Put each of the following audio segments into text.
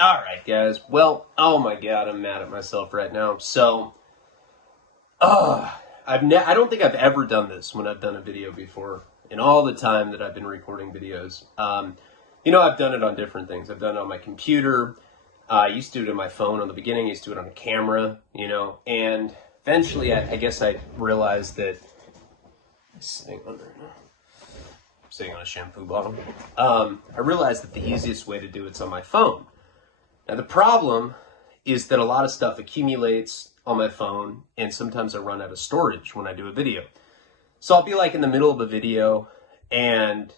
Alright, guys. Well, oh my god, I'm mad at myself right now. So, I don't think I've ever done this when I've done a video before in all the time that I've been recording videos. I've done it on different things. I've done it on my computer. I used to do it on my phone on the beginning. I used to do it on a camera, and eventually I guess I realized that sitting on a shampoo bottle. I realized that the easiest way to do it's on my phone. Now the problem is that a lot of stuff accumulates on my phone, and sometimes I run out of storage when I do a video. So I'll be like in the middle of a video and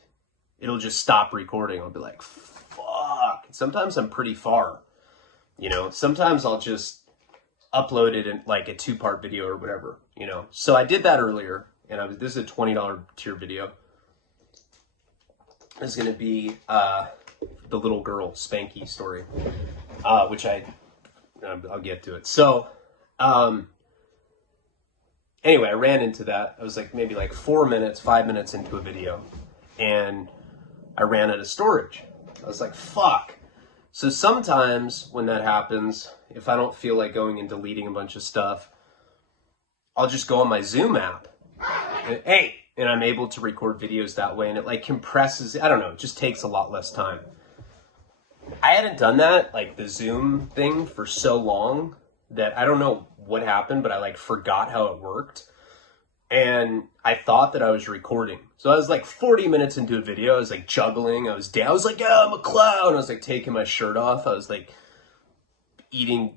it'll just stop recording. I'll be like, fuck. Sometimes I'm pretty far, sometimes I'll just upload it in like a 2-part video or whatever, So I did that earlier, and this is a $20 tier video. It's going to be the little girl Spanky story, which I'll get to it. So, anyway, I ran into that. I was like maybe like 5 minutes into a video, and I ran out of storage. I was like, fuck. So sometimes when that happens, if I don't feel like going and deleting a bunch of stuff, I'll just go on my Zoom app. And I'm able to record videos that way, and it like compresses, I don't know, it just takes a lot less time. I hadn't done that, like the Zoom thing, for so long that I don't know what happened, but I like forgot how it worked. And I thought that I was recording. So I was like 40 minutes into a video, I was like juggling, I was like, yeah, I'm a clown. I was like taking my shirt off. I was like eating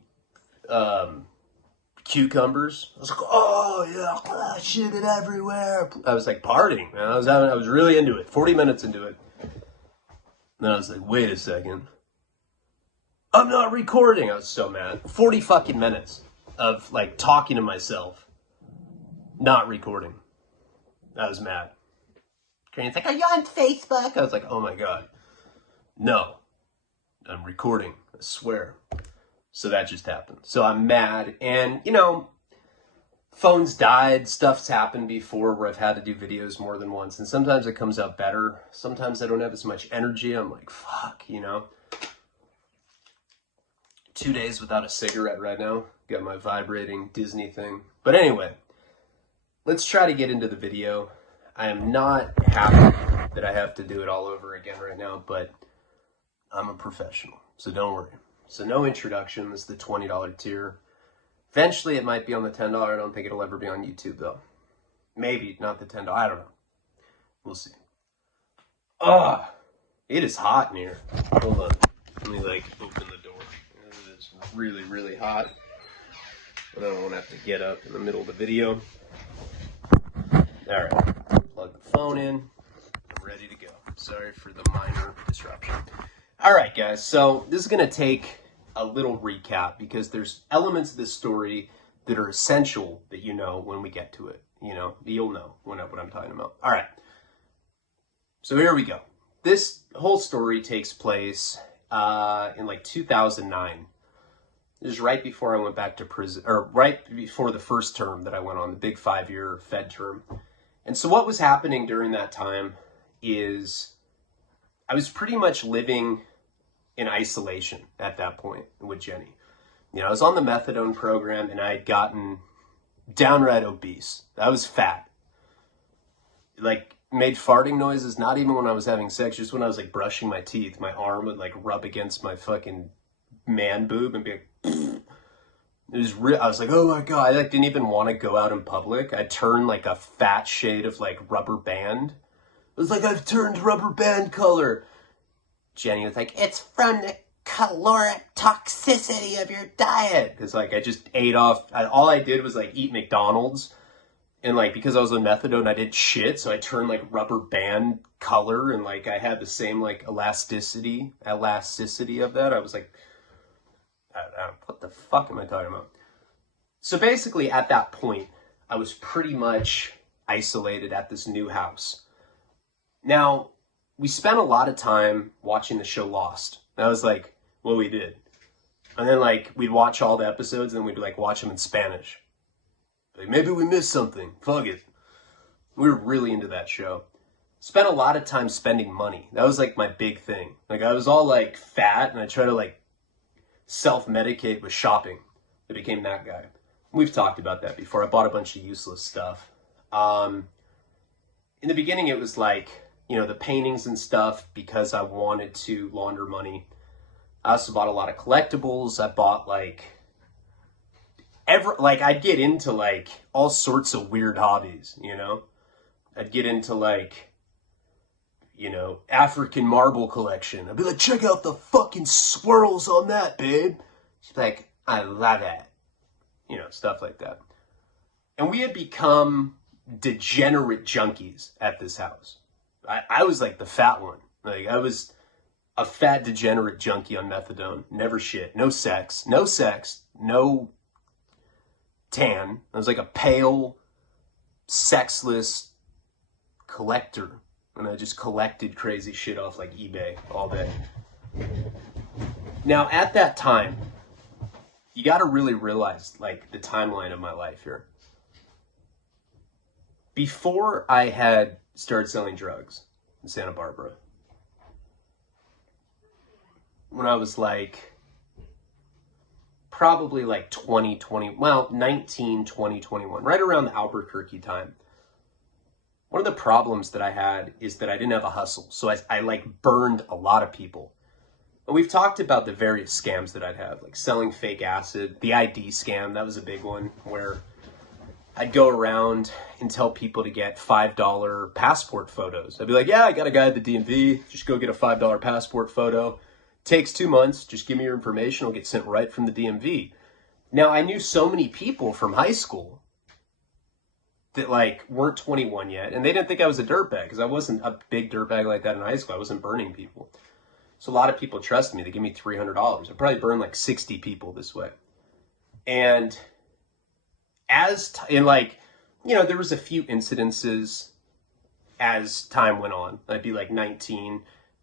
cucumbers. I was like, oh yeah, shit it everywhere. I was like partying, man. I was really into it. 40 minutes into it. Then I was like, wait a second. I'm not recording. I was so mad. 40 fucking minutes of like talking to myself, not recording. I was mad. Karen's like, are you on Facebook? I was like, oh my God. No, I'm recording. I swear. So that just happened. So I'm mad, and phones died, stuff's happened before where I've had to do videos more than once, and sometimes it comes out better. Sometimes I don't have as much energy. I'm like, fuck, 2 days without a cigarette right now. Got my vibrating Disney thing. But anyway, let's try to get into the video. I am not happy that I have to do it all over again right now, but I'm a professional, so don't worry. So no introduction. This is the $20 tier. Eventually it might be on the $10. I don't think it'll ever be on YouTube though. Maybe not the $10. I don't know. We'll see. It is hot in here. Hold on. Let me like open the door. It's really, really hot. But I don't want to have to get up in the middle of the video. Alright. Plug the phone in. I'm ready to go. Sorry for the minor disruption. Alright guys, so this is going to take a little recap because there's elements of this story that are essential that you know when we get to it. You'll know what I'm talking about. Alright, so here we go. This whole story takes place in like 2009. This is right before I went back to prison, or right before the first term that I went on, the big 5-year Fed term. And so what was happening during that time is I was pretty much living in isolation at that point with Jenny. I was on the methadone program, and I had gotten downright obese. I was fat. Like, made farting noises, not even when I was having sex, just when I was like brushing my teeth. My arm would like rub against my fucking man boob and be like, it was I was like, oh my God, I like didn't even want to go out in public. I turned like a fat shade of like rubber band. It was like, I've turned rubber band color. Jenny was like, it's from the caloric toxicity of your diet. Because like I just ate off, all I did was like eat McDonald's. And like, because I was on methadone, I did shit. So I turned like rubber band color, and like I had the same like elasticity of that. I was like, what the fuck am I talking about? So basically at that point, I was pretty much isolated at this new house. Now, we spent a lot of time watching the show Lost. That was like what we did. And then like we'd watch all the episodes and we'd like watch them in Spanish. Like maybe we missed something. Fuck it. We were really into that show. Spent a lot of time spending money. That was like my big thing. Like I was all like fat and I try to like self-medicate with shopping. I became that guy. We've talked about that before. I bought a bunch of useless stuff. In the beginning, it was like, you know, the paintings and stuff because I wanted to launder money. I also bought a lot of collectibles. I bought I'd get into like all sorts of weird hobbies, you know? I'd get into like, you know, African marble collection. I'd be like, check out the fucking swirls on that, babe. She'd be like, I love it. You know, stuff like that. And we had become degenerate junkies at this house. I was like the fat one. Like, I was a fat degenerate junkie on methadone. Never shit. No sex. No tan. I was like a pale, sexless collector. And I just collected crazy shit off like eBay all day. Now, at that time, you got to really realize like the timeline of my life here. Before I had started selling drugs in Santa Barbara, when I was like probably like 19, 20, 21, right around the Albuquerque time, one of the problems that I had is that I didn't have a hustle. So I like burned a lot of people. And we've talked about the various scams that I'd have, like selling fake acid, the ID scam. That was a big one where I'd go around and tell people to get $5 passport photos. I'd be like, yeah, I got a guy at the DMV. Just go get a $5 passport photo. Takes 2 months. Just give me your information. It'll get sent right from the DMV. Now, I knew so many people from high school that like weren't 21 yet. And they didn't think I was a dirtbag because I wasn't a big dirtbag like that in high school. I wasn't burning people. So a lot of people trust me. They give me $300. I probably burned like 60 people this way. And there was a few incidences as time went on. I'd be like 19,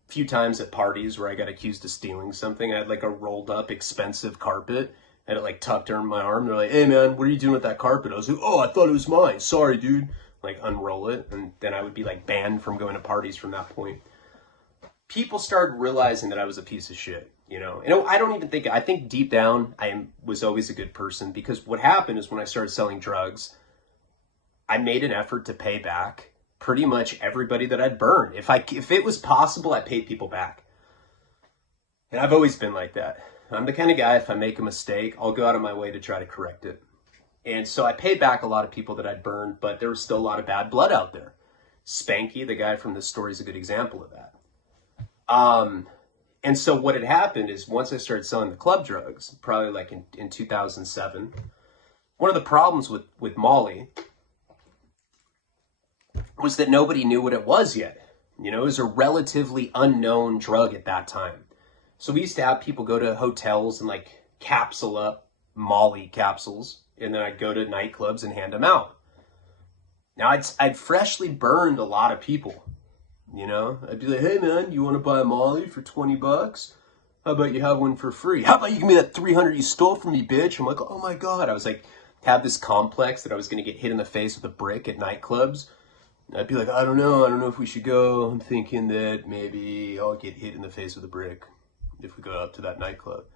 a few times at parties where I got accused of stealing something. I had like a rolled up expensive carpet. I had it like tucked under my arm. They're like, hey man, what are you doing with that carpet? I was like, oh, I thought it was mine. Sorry, dude. Like unroll it. And then I would be like banned from going to parties from that point. People started realizing that I was a piece of shit, you know. And I think deep down I was always a good person, because what happened is when I started selling drugs, I made an effort to pay back pretty much everybody that I'd burned. If it was possible, I paid people back. And I've always been like that. I'm the kind of guy, if I make a mistake, I'll go out of my way to try to correct it. And so I paid back a lot of people that I'd burned, but there was still a lot of bad blood out there. Spanky, the guy from this story, is a good example of that. And so what had happened is once I started selling the club drugs, probably like in 2007, one of the problems with Molly was that nobody knew what it was yet. You know, it was a relatively unknown drug at that time. So we used to have people go to hotels and like capsule up Molly capsules, and then I'd go to nightclubs and hand them out. Now I'd freshly burned a lot of people. You know, I'd be like, hey man, you want to buy a Molly for $20? How about you have one for free? How about you give me that 300 you stole from me, bitch? I'm like, oh my God. I was like, have this complex that I was going to get hit in the face with a brick at nightclubs. And I'd be like, I don't know if we should go. I'm thinking that maybe I'll get hit in the face with a brick if we go up to that nightclub.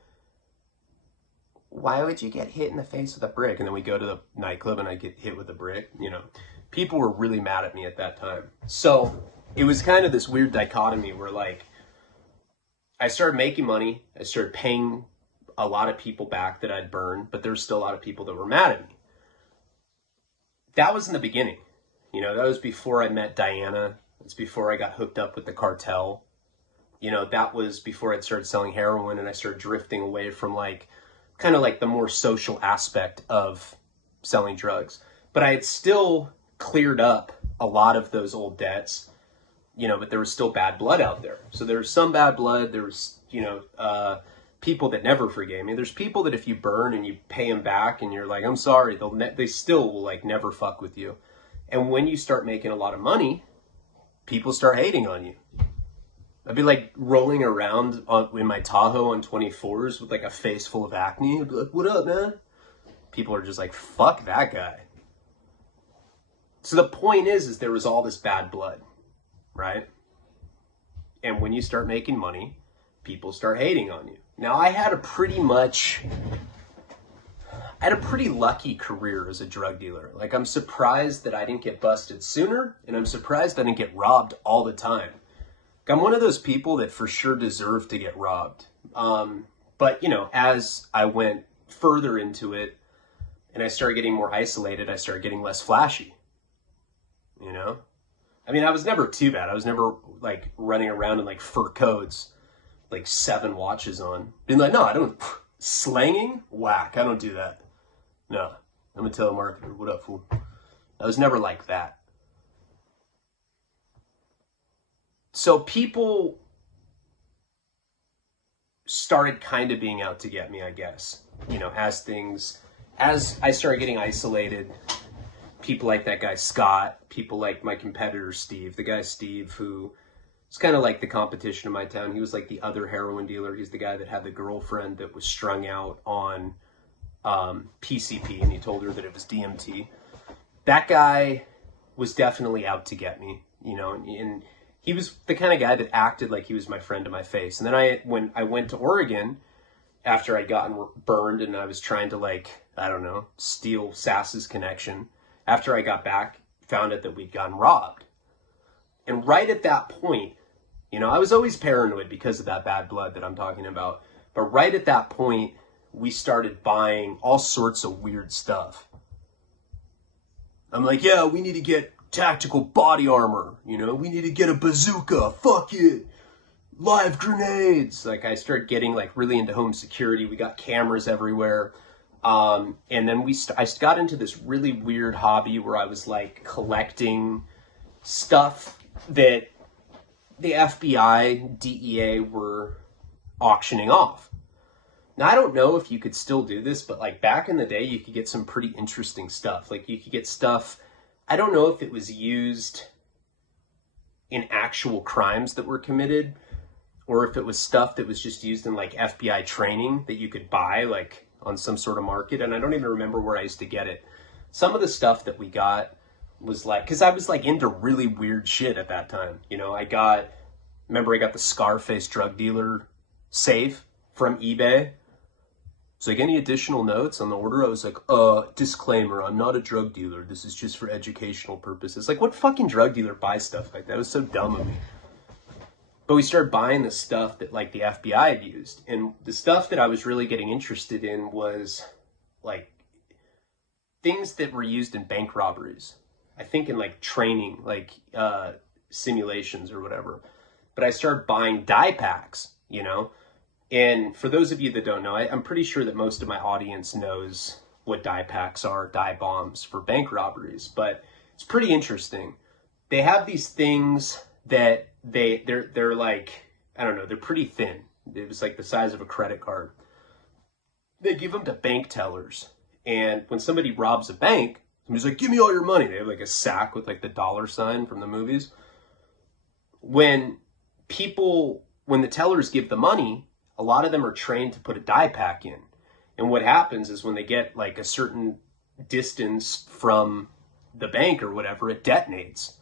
Why would you get hit in the face with a brick? And then we go to the nightclub and I get hit with a brick. You know, people were really mad at me at that time. So it was kind of this weird dichotomy where like I started making money. I started paying a lot of people back that I'd burned, but there's still a lot of people that were mad at me. That was in the beginning. You know, that was before I met Diana. It's before I got hooked up with the cartel. You know, that was before I'd started selling heroin and I started drifting away from like kind of like the more social aspect of selling drugs. But I had still cleared up a lot of those old debts. You know, but there was still bad blood out there. So there was some bad blood. There was, people that never forgave me. There's people that if you burn and you pay them back and you're like, I'm sorry, they still will like never fuck with you. And when you start making a lot of money, people start hating on you. I'd be like rolling around in my Tahoe on 24s with like a face full of acne. I'd be like, what up, man? People are just like, fuck that guy. So the point is there was all this bad blood. Right? And when you start making money, people start hating on you. Now, I had a pretty lucky career as a drug dealer. Like, I'm surprised that I didn't get busted sooner, and I'm surprised I didn't get robbed all the time. I'm one of those people that for sure deserve to get robbed. But, you know, as I went further into it and I started getting more isolated, I started getting less flashy, you know? I mean, I was never too bad. I was never, like, running around in, like, fur coats, like, 7 watches on. Being like, no, I don't, slanging? Whack, I don't do that. No, I'm a telemarketer. What up, fool? I was never like that. So people started kind of being out to get me, I guess. You know, as I started getting isolated, people like that guy Scott, people like my competitor Steve, the guy Steve who is kind of like the competition in my town. He was like the other heroin dealer. He's the guy that had the girlfriend that was strung out on PCP, and he told her that it was DMT. That guy was definitely out to get me, you know, and he was the kind of guy that acted like he was my friend to my face. And then when I went to Oregon, after I'd gotten burned and I was trying to, like, I don't know, steal Sass's connection, after I got back, found out that we'd gotten robbed. And right at that point, you know, I was always paranoid because of that bad blood that I'm talking about. But right at that point, we started buying all sorts of weird stuff. I'm like, yeah, we need to get tactical body armor, you know, we need to get a bazooka, fuck it, live grenades. Like, I started getting, like, really into home security. We got cameras everywhere. And then I got into this really weird hobby where I was, like, collecting stuff that the FBI, DEA were auctioning off. Now, I don't know if you could still do this, but, like, back in the day, you could get some pretty interesting stuff. Like, you could get stuff, I don't know if it was used in actual crimes that were committed, or if it was stuff that was just used in, like, FBI training that you could buy, like, on some sort of market. And I don't even remember where I used to get it. Some of the stuff that we got was, like, because I was, like, into really weird shit at that time. You know, I got the Scarface drug dealer safe from eBay. It's like, any additional notes on the order? I was like, disclaimer, I'm not a drug dealer. This is just for educational purposes. Like, what fucking drug dealer buys stuff like that? It was so dumb of me. But we started buying the stuff that, like, the FBI had used. And the stuff that I was really getting interested in was, like, things that were used in bank robberies. I think in, like, training, like, simulations or whatever. But I started buying dye packs, you know? And for those of you that don't know, I'm pretty sure that most of my audience knows what dye packs are, dye bombs for bank robberies, but it's pretty interesting. They have these things that they're like, I don't know, they're pretty thin. It was like the size of a credit card. They give them to bank tellers. And when somebody robs a bank, somebody's like, give me all your money. They have like a sack with like the dollar sign from the movies. When the tellers give the money, a lot of them are trained to put a dye pack in. And what happens is when they get like a certain distance from the bank or whatever, it detonates.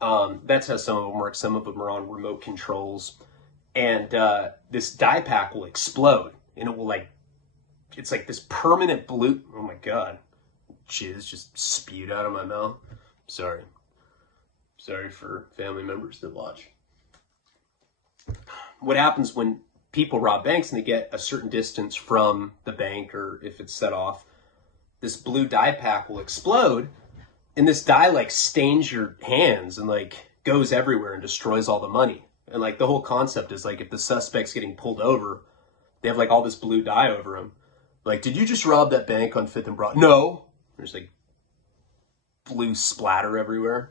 That's how some of them work. Some of them are on remote controls. And this dye pack will explode. And it will, like, it's like this permanent blue. Oh my God. Jizz just spewed out of my mouth. Sorry. Sorry for family members that watch. What happens when people rob banks and they get a certain distance from the bank, or if it's set off, this blue dye pack will explode, and this dye like stains your hands and like goes everywhere and destroys all the money. And like the whole concept is like, if the suspect's getting pulled over, they have like all this blue dye over them. Like, did you just rob that bank on 5th and Broad? No. There's like blue splatter everywhere.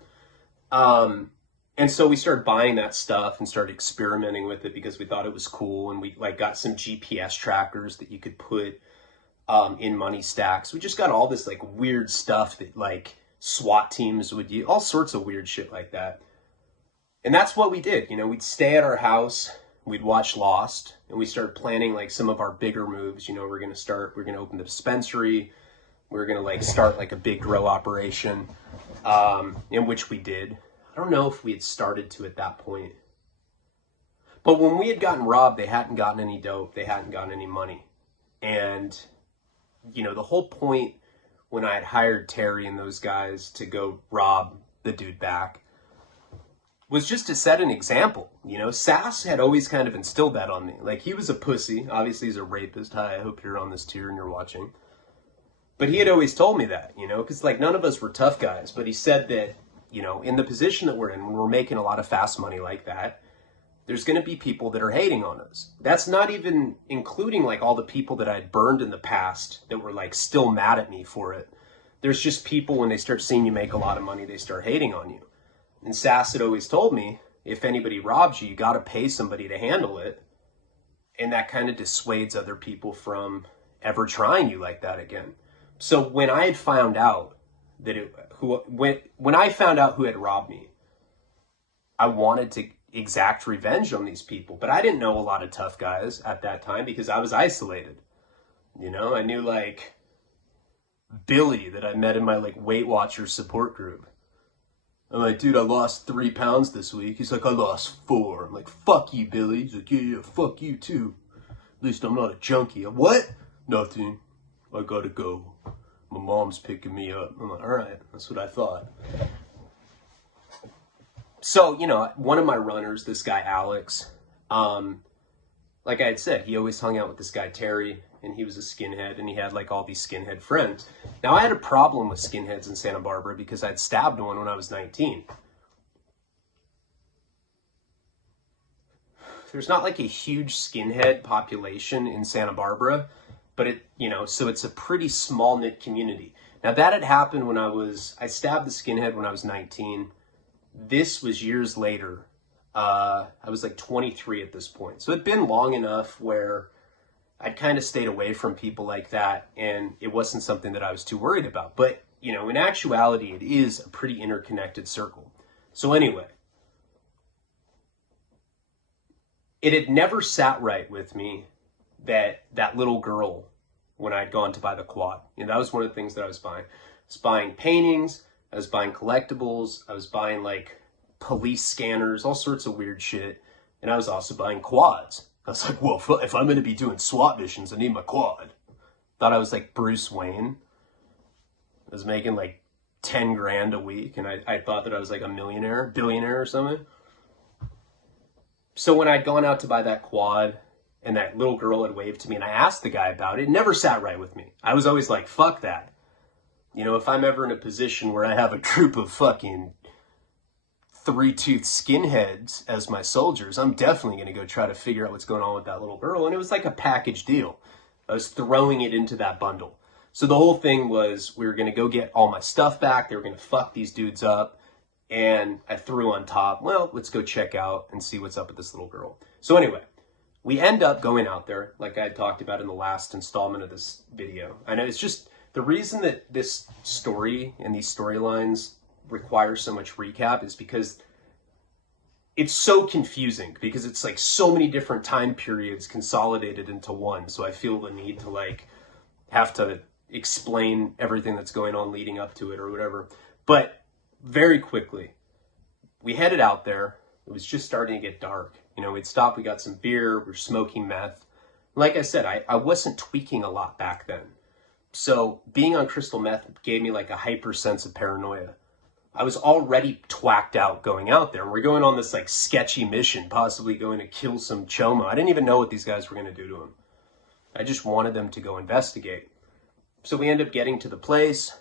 And so we started buying that stuff and started experimenting with it because we thought it was cool. And we like got some GPS trackers that you could put in money stacks. We just got all this like weird stuff that like SWAT teams would use, all sorts of weird shit like that. And that's what we did. You know, we'd stay at our house, we'd watch Lost, and we started planning like some of our bigger moves. You know, we're going to open the dispensary. We're going to like start like a big grow operation, in which we did. I don't know if we had started to at that point. But when we had gotten robbed, they hadn't gotten any dope. They hadn't gotten any money. And, you know, the whole point when I had hired Terry and those guys to go rob the dude back was just to set an example. You know, Sass had always kind of instilled that on me. Like, he was a pussy. Obviously, he's a rapist. Hi, I hope you're on this tier and you're watching. But he had always told me that, you know, because, like, none of us were tough guys. But he said that, you know, in the position that we're in, when we're making a lot of fast money like that, there's going to be people that are hating on us. That's not even including, like, all the people that I'd burned in the past that were, like, still mad at me for it. There's just people, when they start seeing you make a lot of money, they start hating on you. And Sass had always told me, if anybody robs you, you got to pay somebody to handle it. And that kind of dissuades other people from ever trying you like that again. So when I had found out that when I found out who had robbed me, I wanted to exact revenge on these people. But I didn't know a lot of tough guys at that time because I was isolated. You know, I knew, like, Billy that I met in my, like, Weight Watchers support group. I'm like, dude, I lost 3 pounds this week. He's like, I lost 4. I'm like, fuck you, Billy. He's like, yeah, fuck you too. At least I'm not a junkie. What? Nothing. I gotta go. My mom's picking me up. I'm like, all right, that's what I thought. So, you know, one of my runners, this guy, Alex, like I had said, he always hung out with this guy, Terry, and he was a skinhead, and he had, like, all these skinhead friends. Now, I had a problem with skinheads in Santa Barbara because I'd stabbed one when I was 19. There's not, like, a huge skinhead population in Santa Barbara, but it, you know, so it's a pretty small-knit community. Now, that had happened when I stabbed the skinhead when I was 19. This was years later. I was like 23 at this point. So it'd been long enough where I'd kind of stayed away from people like that, and it wasn't something that I was too worried about. But, you know, in actuality, it is a pretty interconnected circle. So anyway, it had never sat right with me that little girl, when I'd gone to buy the quad, you know, that was one of the things that I was buying. I was buying paintings, I was buying collectibles, I was buying, like, police scanners, all sorts of weird shit, and I was also buying quads. I was like, well, if I'm going to be doing SWAT missions, I need my quad. Thought I was like Bruce Wayne. I was making like 10 grand a week, and I thought that I was like a billionaire or something. So when I'd gone out to buy that quad, and that little girl had waved to me, and I asked the guy about it, it never sat right with me. I was always like, fuck that. You know, if I'm ever in a position where I have a group of fucking three-toothed skinheads as my soldiers, I'm definitely going to go try to figure out what's going on with that little girl. And it was like a package deal. I was throwing it into that bundle. So the whole thing was, we were going to go get all my stuff back. They were going to fuck these dudes up. And I threw on top, well, let's go check out and see what's up with this little girl. So anyway, we end up going out there, like I had talked about in the last installment of this video. I know it's just the reason that this story and these storylines require so much recap is because it's so confusing, because it's like so many different time periods consolidated into one. So I feel the need to, like, have to explain everything that's going on leading up to it or whatever. But very quickly, we headed out there. It was just starting to get dark. You know, we'd stopped, we got some beer, we were smoking meth. Like I said, I wasn't tweaking a lot back then. So being on crystal meth gave me like a hyper sense of paranoia. I was already twacked out going out there. And we're going on this like sketchy mission, possibly going to kill some choma. I didn't even know what these guys were going to do to him. I just wanted them to go investigate. So we end up getting to the place,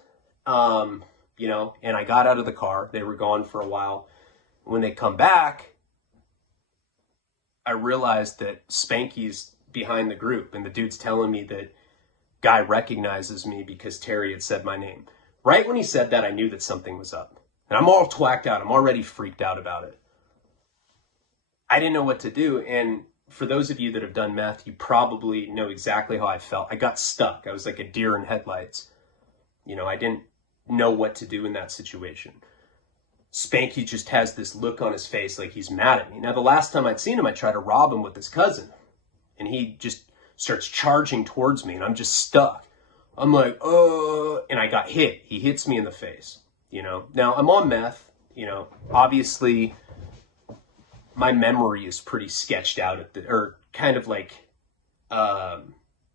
you know, and I got out of the car. They were gone for a while. When they come back, I realized that Spanky's behind the group, and the dude's telling me that guy recognizes me because Terry had said my name. Right when he said that, I knew that something was up. And I'm all twacked out. I'm already freaked out about it. I didn't know what to do. And for those of you that have done meth, you probably know exactly how I felt. I got stuck. I was like a deer in headlights. You know, I didn't know what to do in that situation. Spanky just has this look on his face like he's mad at me. Now, the last time I'd seen him, I tried to rob him with his cousin. And he just starts charging towards me, and I'm just stuck. I'm like, and I got hit. He hits me in the face, you know. Now, I'm on meth, you know. Obviously, my memory is pretty sketched out or kind of like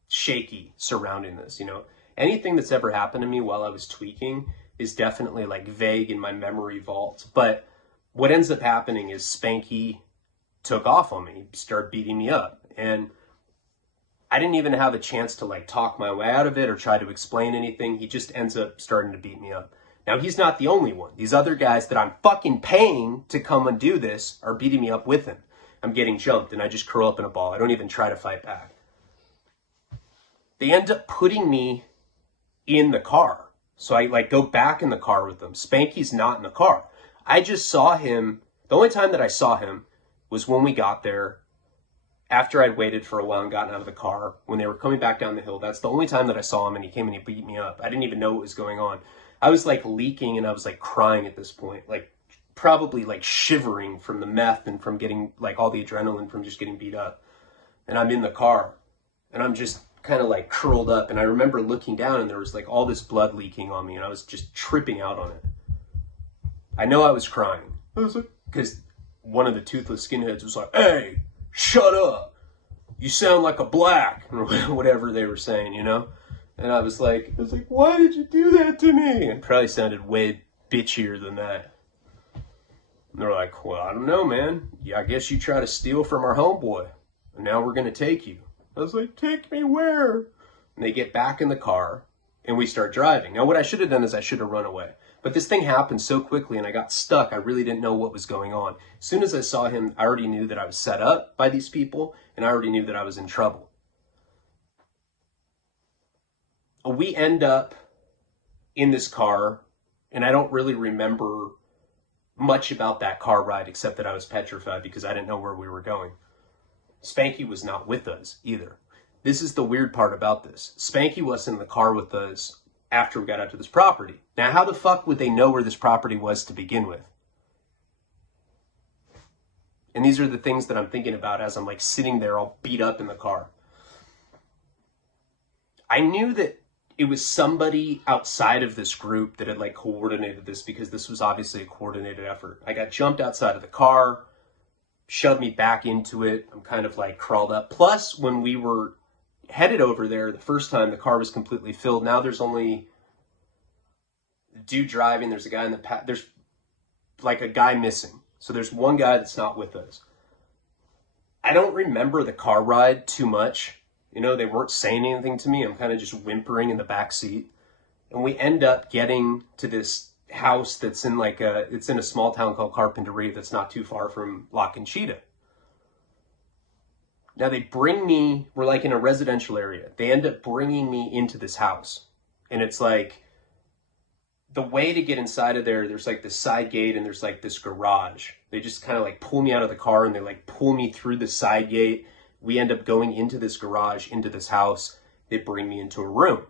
shaky surrounding this, you know. Anything that's ever happened to me while I was tweaking is definitely like vague in my memory vault. But what ends up happening is Spanky took off on me, started beating me up. And I didn't even have a chance to like talk my way out of it or try to explain anything. He just ends up starting to beat me up. Now, he's not the only one. These other guys that I'm fucking paying to come and do this are beating me up with him. I'm getting jumped and I just curl up in a ball. I don't even try to fight back. They end up putting me in the car. So I like go back in the car with them. Spanky's not in the car. I just saw him. The only time that I saw him was when we got there, after I'd waited for a while and gotten out of the car, when they were coming back down the hill. That's the only time that I saw him, and he came and he beat me up. I didn't even know what was going on. I was like leaking and I was like crying at this point, like probably like shivering from the meth and from getting like all the adrenaline from just getting beat up. And I'm in the car and I'm just kind of like curled up, and I remember looking down and there was like all this blood leaking on me and I was just tripping out on it. I know I was crying. I was like, because one of the toothless skinheads was like, "Hey, shut up. You sound like a black," or whatever they were saying, you know? And I was like, "Why did you do that to me?" And probably sounded way bitchier than that. And they're like, "Well, I don't know, man. Yeah, I guess you try to steal from our homeboy, and now we're going to take you." I was like, "Take me where?" And they get back in the car, and we start driving. Now, what I should have done is I should have run away. But this thing happened so quickly, and I got stuck. I really didn't know what was going on. As soon as I saw him, I already knew that I was set up by these people, and I already knew that I was in trouble. We end up in this car, and I don't really remember much about that car ride except that I was petrified because I didn't know where we were going. Spanky was not with us either. This is the weird part about this. Spanky wasn't in the car with us after we got out to this property. Now, how the fuck would they know where this property was to begin with? And these are the things that I'm thinking about as I'm like sitting there all beat up in the car. I knew that it was somebody outside of this group that had like coordinated this, because this was obviously a coordinated effort. I got jumped outside of the car, shoved me back into it. I'm kind of like crawled up. Plus, when we were headed over there the first time, the car was completely filled. Now there's only a dude driving. There's a guy in the there's like a guy missing. So there's one guy that's not with us. I don't remember the car ride too much. You know, they weren't saying anything to me. I'm kind of just whimpering in the back seat. And we end up getting to this house that's in like it's in a small town called Carpinteria that's not too far from La Conchita. Now they bring me, we're like in a residential area. They end up bringing me into this house. And it's like, the way to get inside of there, there's like this side gate and there's like this garage. They just kind of like pull me out of the car and they like pull me through the side gate. We end up going into this garage, into this house. They bring me into a room.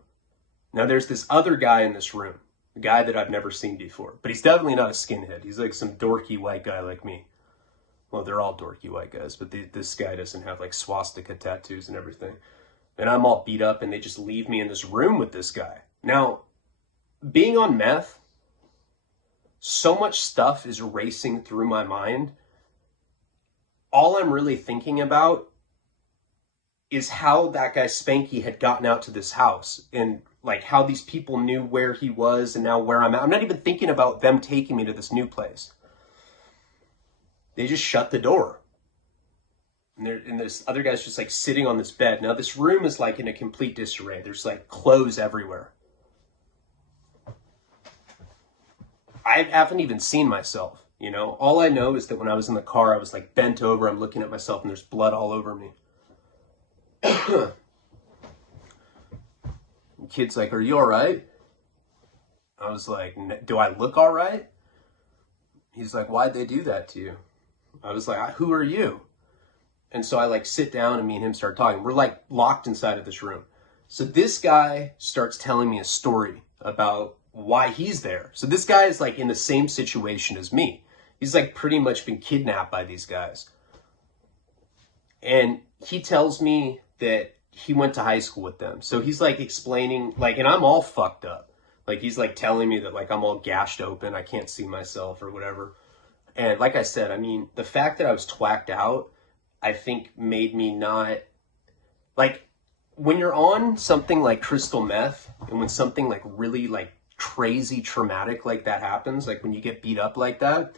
Now there's this other guy in this room, a guy that I've never seen before, but he's definitely not a skinhead. He's like some dorky white guy like me. Well, they're all dorky white guys, but this guy doesn't have like swastika tattoos and everything. And I'm all beat up and they just leave me in this room with this guy. Now, being on meth, so much stuff is racing through my mind. All I'm really thinking about is how that guy Spanky had gotten out to this house and like how these people knew where he was and now where I'm at. I'm not even thinking about them taking me to this new place. They just shut the door. And this other guy's just like sitting on this bed. Now this room is like in a complete disarray. There's like clothes everywhere. I haven't even seen myself, you know? All I know is that when I was in the car, I was like bent over, I'm looking at myself and there's blood all over me. The kid's like, "Are you all right?" I was like, "Do I look all right?" He's like, "Why'd they do that to you?" I was like, "Who are you?" And so I like sit down and me and him start talking. We're like locked inside of this room. So this guy starts telling me a story about why he's there. So this guy is like in the same situation as me. He's like pretty much been kidnapped by these guys. And he tells me that he went to high school with them. So he's like explaining, like, and I'm all fucked up. Like he's like telling me that like I'm all gashed open, I can't see myself or whatever. And like I said, I mean, the fact that I was twacked out, I think made me not, like, when you're on something like crystal meth, and when something like really like crazy traumatic like that happens, like when you get beat up like that,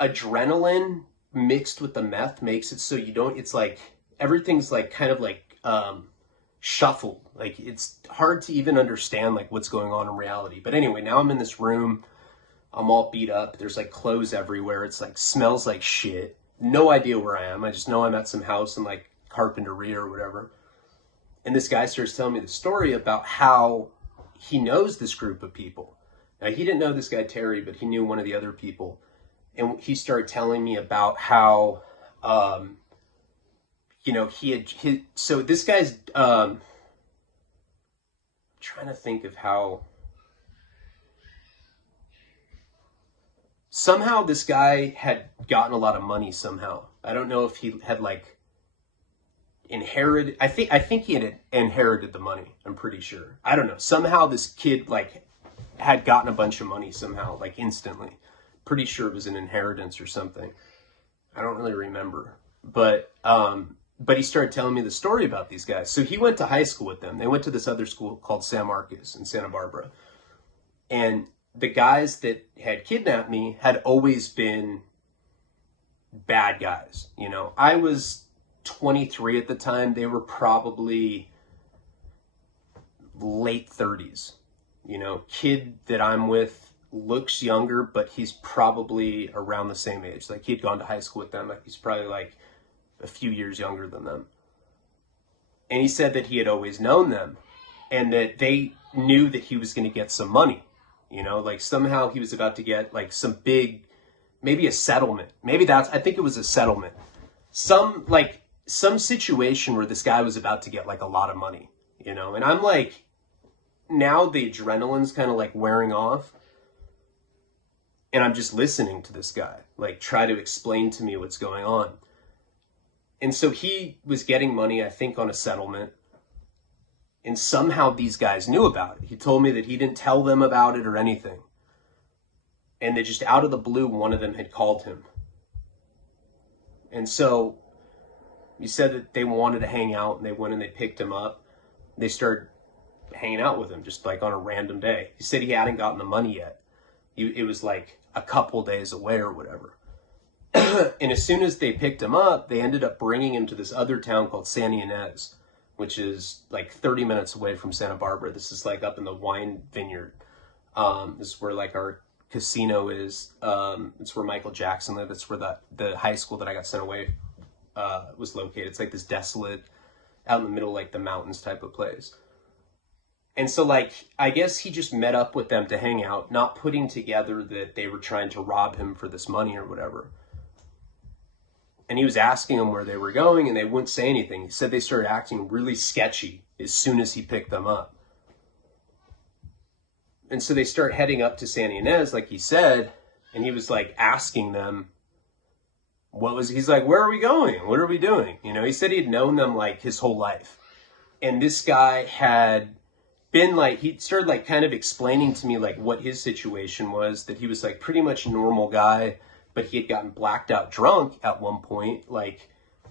adrenaline mixed with the meth makes it so you don't, it's like everything's like kind of like shuffled. Like it's hard to even understand like what's going on in reality. But anyway, now I'm in this room, I'm all beat up, there's like clothes everywhere, it's like smells like shit, no idea where I am, I just know I'm at some house in like Carpinteria or whatever. And this guy starts telling me the story about how he knows this group of people. Now, he didn't know this guy Terry, but he knew one of the other people. And he started telling me about how, you know, so this guy's, trying to think of how, somehow this guy had gotten a lot of money somehow. I don't know if he had like inherited, I think he had inherited the money, I'm pretty sure. I don't know. Somehow this kid like had gotten a bunch of money somehow, like instantly. Pretty sure it was an inheritance or something. I don't really remember. But he started telling me the story about these guys. So he went to high school with them. They went to this other school called San Marcos in Santa Barbara. And the guys that had kidnapped me had always been bad guys. You know, I was 23 at the time. They were probably late 30s. You know, kid that I'm with looks younger, but he's probably around the same age. Like he'd gone to high school with them. Like he's probably like a few years younger than them. And he said that he had always known them and that they knew that he was going to get some money. You know, like somehow he was about to get like some big, maybe a settlement. I think it was a settlement. Some situation where this guy was about to get like a lot of money, you know? And I'm like, now the adrenaline's kind of like wearing off. And I'm just listening to this guy, like try to explain to me what's going on. And so he was getting money, I think, on a settlement. And somehow these guys knew about it. He told me that he didn't tell them about it or anything. And that just out of the blue, one of them had called him. And so he said that they wanted to hang out, and they went and they picked him up. They started hanging out with him just like on a random day. He said he hadn't gotten the money yet. It was like a couple days away or whatever. And as soon as they picked him up, they ended up bringing him to this other town called San Ynez, which is like 30 minutes away from Santa Barbara. This is like up in the wine vineyard. This is where like our casino is. It's where Michael Jackson lived. It's where the high school that I got sent away was located. It's like this desolate, out in the middle, like the mountains type of place. And so, like, I guess he just met up with them to hang out, not putting together that they were trying to rob him for this money or whatever. And he was asking them where they were going, and they wouldn't say anything. He said they started acting really sketchy as soon as he picked them up. And so they start heading up to San Ynez, like he said, and he was, like, asking them, he's like, where are we going? What are we doing? You know, he said he'd known them, like, his whole life. And this guy had been like, he started like kind of explaining to me like what his situation was, that he was like pretty much a normal guy, but he had gotten blacked out drunk at one point, like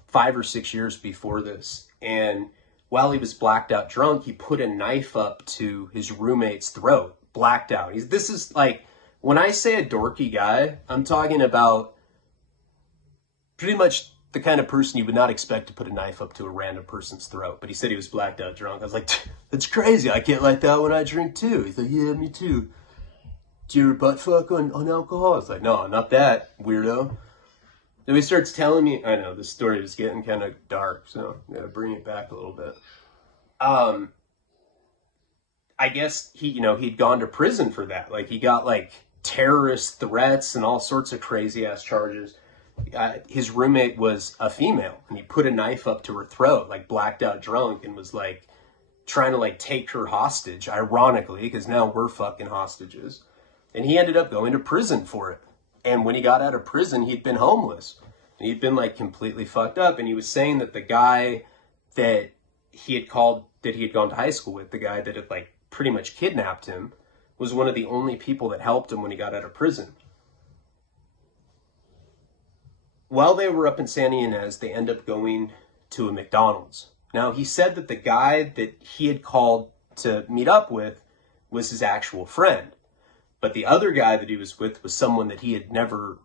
5 or 6 years before this. And while he was blacked out drunk, he put a knife up to his roommate's throat, blacked out. This is like, when I say a dorky guy, I'm talking about pretty much the kind of person you would not expect to put a knife up to a random person's throat. But he said he was blacked out drunk. I was like, that's crazy. I get like that when I drink too. He's like, yeah, me too. Do you ever butt fuck on alcohol? I was like, no, not that, weirdo. Then he starts telling me, I know, the story is getting kind of dark, so I'm going to bring it back a little bit. I guess he'd gone to prison for that. Like, he got like terrorist threats and all sorts of crazy ass charges. His roommate was a female, and he put a knife up to her throat, like blacked out drunk, and was like trying to like take her hostage, ironically, because now we're fucking hostages. And he ended up going to prison for it. And when he got out of prison, he'd been homeless. And he'd been like completely fucked up. And he was saying that the guy that he had called, that he had gone to high school with, the guy that had like pretty much kidnapped him, was one of the only people that helped him when he got out of prison. while they were up in Santa Ynez, they end up going to a McDonald's. Now, he said that the guy that he had called to meet up with was his actual friend. But the other guy that he was with was someone that he'd never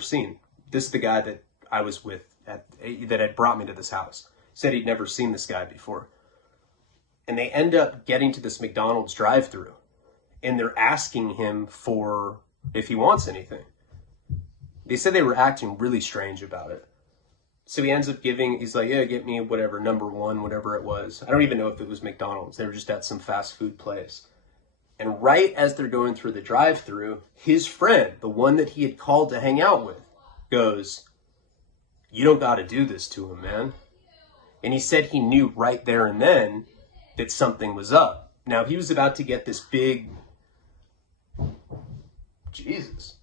seen. This is the guy that I was with that had brought me to this house. Said he'd never seen this guy before. And they end up getting to this McDonald's drive-thru, and they're asking him for if he wants anything. They said they were acting really strange about it. So he ends up he's like, yeah, get me whatever, number one, whatever it was. I don't even know if it was McDonald's. They were just at some fast food place. And right as they're going through the drive-thru, his friend, the one that he had called to hang out with, goes, you don't got to do this to him, man. And he said he knew right there and then that something was up. Now, he was about to get this big... Jesus.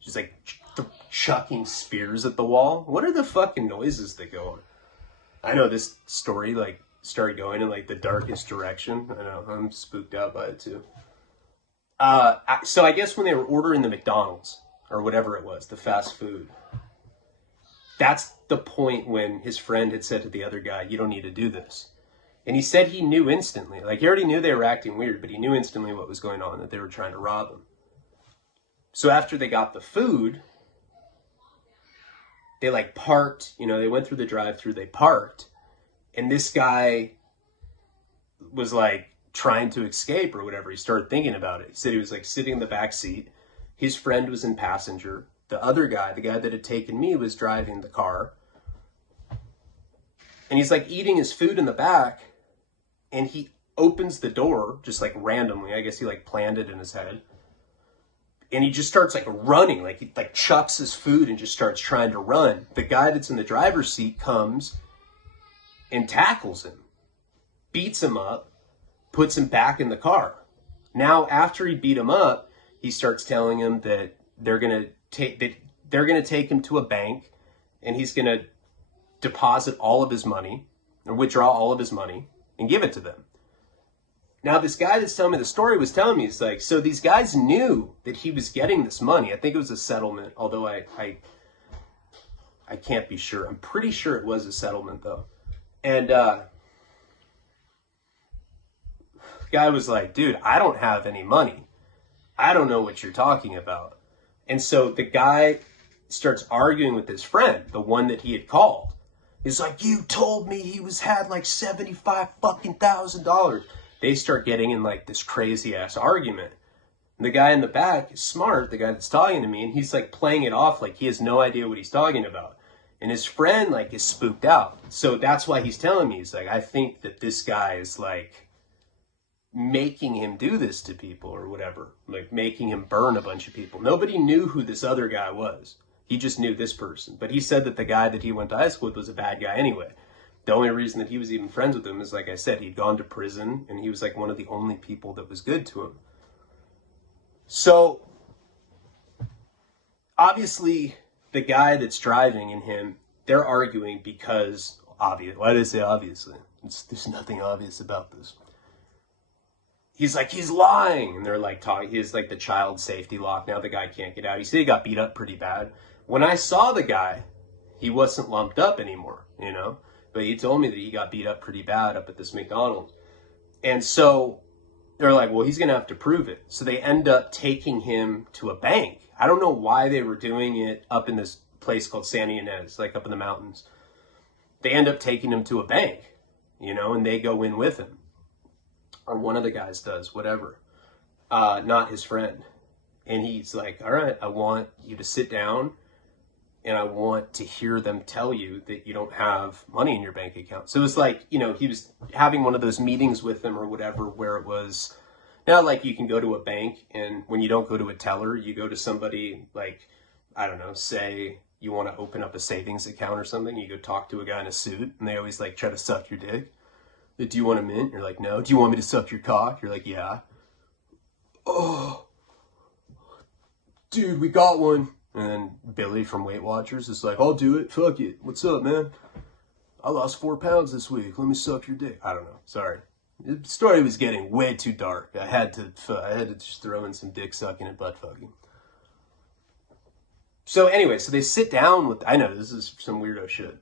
Just like chucking spears at the wall. What are the fucking noises that go on? I know this story like started going in like the darkest direction. I know, I'm spooked out by it too. So I guess when they were ordering the McDonald's or whatever it was, the fast food, that's the point when his friend had said to the other guy, you don't need to do this. And he said he knew instantly, like he already knew they were acting weird, but he knew instantly what was going on, that they were trying to rob him. So after they got the food, they like parked, they went through the drive-thru, they parked, and this guy was like trying to escape or whatever. He started thinking about it. He said he was like sitting in the back seat. His friend was in passenger. The other guy, the guy that had taken me, was driving the car. And he's like eating his food in the back, and he opens the door just like randomly. I guess he like planned it in his head. And he just starts like running, like he like chucks his food and just starts trying to run. The guy that's in the driver's seat comes and tackles him, beats him up, puts him back in the car. Now, after he beat him up, he starts telling him that they're gonna take him to a bank, and he's gonna deposit all of his money or withdraw all of his money and give it to them. Now, this guy that's telling me the story was telling me, it's like, so these guys knew that he was getting this money. I think it was a settlement, although I can't be sure. I'm pretty sure it was a settlement, though. And the guy was like, dude, I don't have any money. I don't know what you're talking about. And so the guy starts arguing with his friend, the one that he had called. He's like, you told me he had like $75,000. They start getting in like this crazy ass argument. And the guy in the back is smart, the guy that's talking to me, and he's like playing it off like he has no idea what he's talking about. And his friend like is spooked out. So that's why he's telling me, he's like, I think that this guy is like making him do this to people or whatever, like making him burn a bunch of people. Nobody knew who this other guy was. He just knew this person. But he said that the guy that he went to high school with was a bad guy anyway. The only reason that he was even friends with him is, like I said, he'd gone to prison, and he was like one of the only people that was good to him. So, obviously, the guy that's driving and him, they're arguing because, obvious. Why did I say obviously? There's nothing obvious about this. He's like, he's lying. And they're like talking, he's like the child safety lock. Now the guy can't get out. He said he got beat up pretty bad. When I saw the guy, he wasn't lumped up anymore, But he told me that he got beat up pretty bad up at this McDonald's. And so they're like, well, he's going to have to prove it. So they end up taking him to a bank. I don't know why they were doing it up in this place called Santa Ynez, like up in the mountains. They end up taking him to a bank, and they go in with him. Or one of the guys does, whatever. Not his friend. And he's like, all right, I want you to sit down, and I want to hear them tell you that you don't have money in your bank account. So it was like, he was having one of those meetings with them or whatever, where it was not like you can go to a bank, and when you don't go to a teller, you go to somebody like, I don't know, say you want to open up a savings account or something. You go talk to a guy in a suit, and they always like try to suck your dick. Do you want a mint? You're like, no. Do you want me to suck your cock? You're like, yeah. Oh, dude, we got one. And then Billy from Weight Watchers is like, I'll do it. Fuck it. What's up, man? I lost 4 pounds this week. Let me suck your dick. I don't know. Sorry. The story was getting way too dark. I had to just throw in some dick sucking and butt fucking. So anyway, so they sit down with, I know this is some weirdo shit.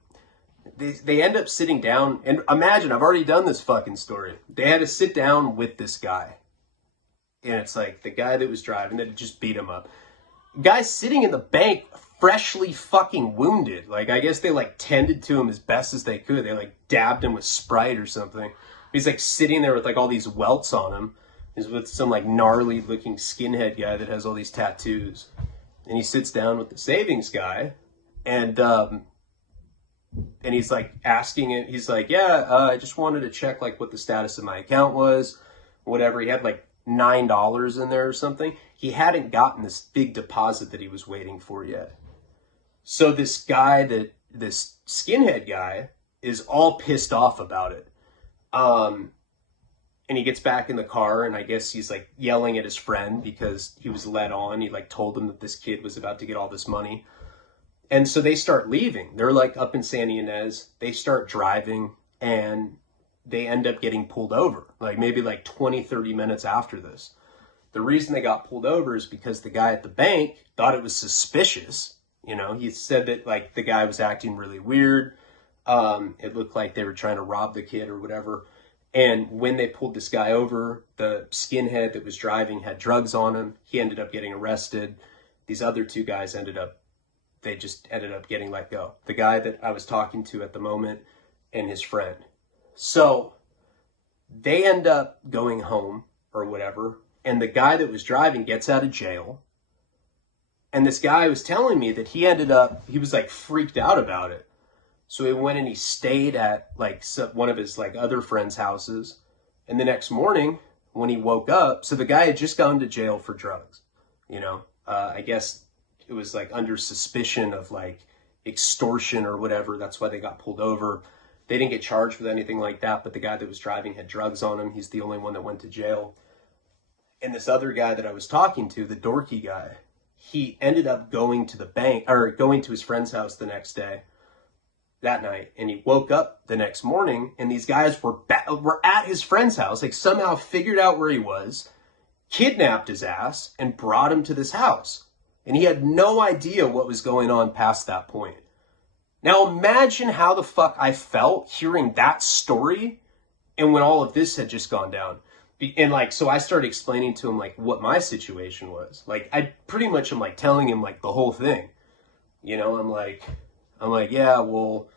They end up sitting down, and imagine, I've already done this fucking story. They had to sit down with this guy. And it's like the guy that was driving that just beat him up. Guy's sitting in the bank, freshly fucking wounded. Like, I guess they like tended to him as best as they could. They like dabbed him with Sprite or something. He's like sitting there with like all these welts on him. He's with some like gnarly looking skinhead guy that has all these tattoos. And he sits down with the savings guy, and he's like asking it. He's like, yeah, I just wanted to check like what the status of my account was, whatever. He had like $9 in there or something. He hadn't gotten this big deposit that he was waiting for yet. So this skinhead guy is all pissed off about it. And he gets back in the car, and I guess he's like yelling at his friend because he was led on. He like told him that this kid was about to get all this money. And so they start leaving. They're like up in Santa Ynez. They start driving, and they end up getting pulled over, like maybe like 20, 30 minutes after this. The reason they got pulled over is because the guy at the bank thought it was suspicious. You know, he said that like the guy was acting really weird. It looked like they were trying to rob the kid or whatever. And when they pulled this guy over, the skinhead that was driving had drugs on him. He ended up getting arrested. These other two guys they just ended up getting let go. The guy that I was talking to at the moment and his friend. So they end up going home or whatever. And the guy that was driving gets out of jail. And this guy was telling me that he was like freaked out about it. So he went and he stayed at like one of his like other friends' houses. And the next morning when he woke up, so the guy had just gone to jail for drugs. You know, I guess it was like under suspicion of like extortion or whatever. That's why they got pulled over. They didn't get charged with anything like that, but the guy that was driving had drugs on him. He's the only one that went to jail. And this other guy that I was talking to, the dorky guy, he ended up going to the bank or going to his friend's house the next day, that night. And he woke up the next morning and these guys were at his friend's house, like somehow figured out where he was, kidnapped his ass and brought him to this house. And he had no idea what was going on past that point. Now imagine how the fuck I felt hearing that story and when all of this had just gone down. And like, so I started explaining to him like what my situation was. Like I pretty much am like telling him like the whole thing. You know, I'm like, yeah, well,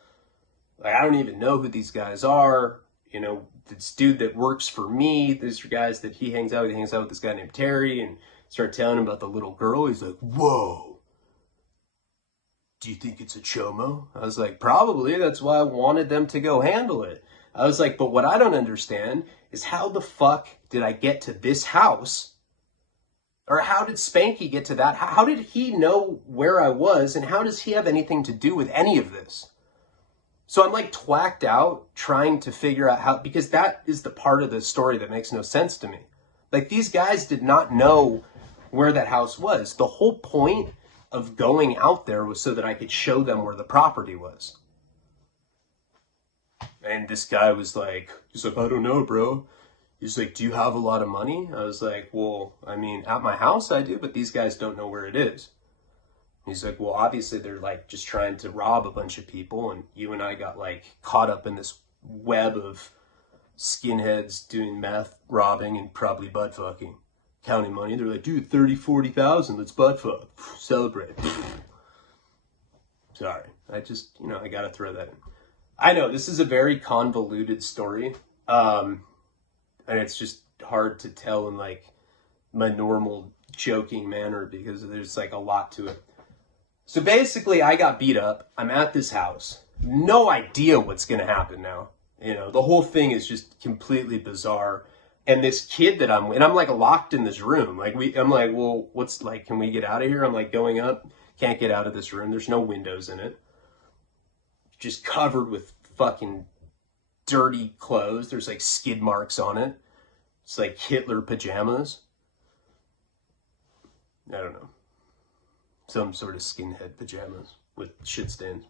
like I don't even know who these guys are. You know, this dude that works for me, these are guys that he hangs out with this guy named Terry, and start telling him about the little girl. He's like, whoa, do you think it's a chomo? I was like, probably. That's why I wanted them to go handle it. I was like, but what I don't understand is how the fuck did I get to this house? Or how did Spanky get to that? How did he know where I was? And how does he have anything to do with any of this? So I'm like twacked out trying to figure out how, because that is the part of the story that makes no sense to me. Like these guys did not know where that house was. The whole point of going out there was so that I could show them where the property was. And this guy was like, he's like, I don't know, bro. He's like, do you have a lot of money? I was like, well, I mean, at my house I do, but these guys don't know where it is. He's like, well, obviously they're like just trying to rob a bunch of people, and you and I got like caught up in this web of skinheads doing meth, robbing, and probably butt fucking, counting money. They're like, dude, 30, 40,000, let's butt fuck, celebrate. Sorry, I just, you know, I gotta throw that in. I know this is a very convoluted story, and it's just hard to tell in like my normal joking manner because there's like a lot to it. So basically I got beat up. I'm at this house. No idea what's going to happen now. You know, the whole thing is just completely bizarre. And this kid that I'm like locked in this room. Like I'm like, well, what's like, can we get out of here? I'm like going up, can't get out of this room. There's no windows in it. Just covered with fucking dirty clothes. There's like skid marks on it. It's like Hitler pajamas. I don't know. Some sort of skinhead pajamas with shit stains.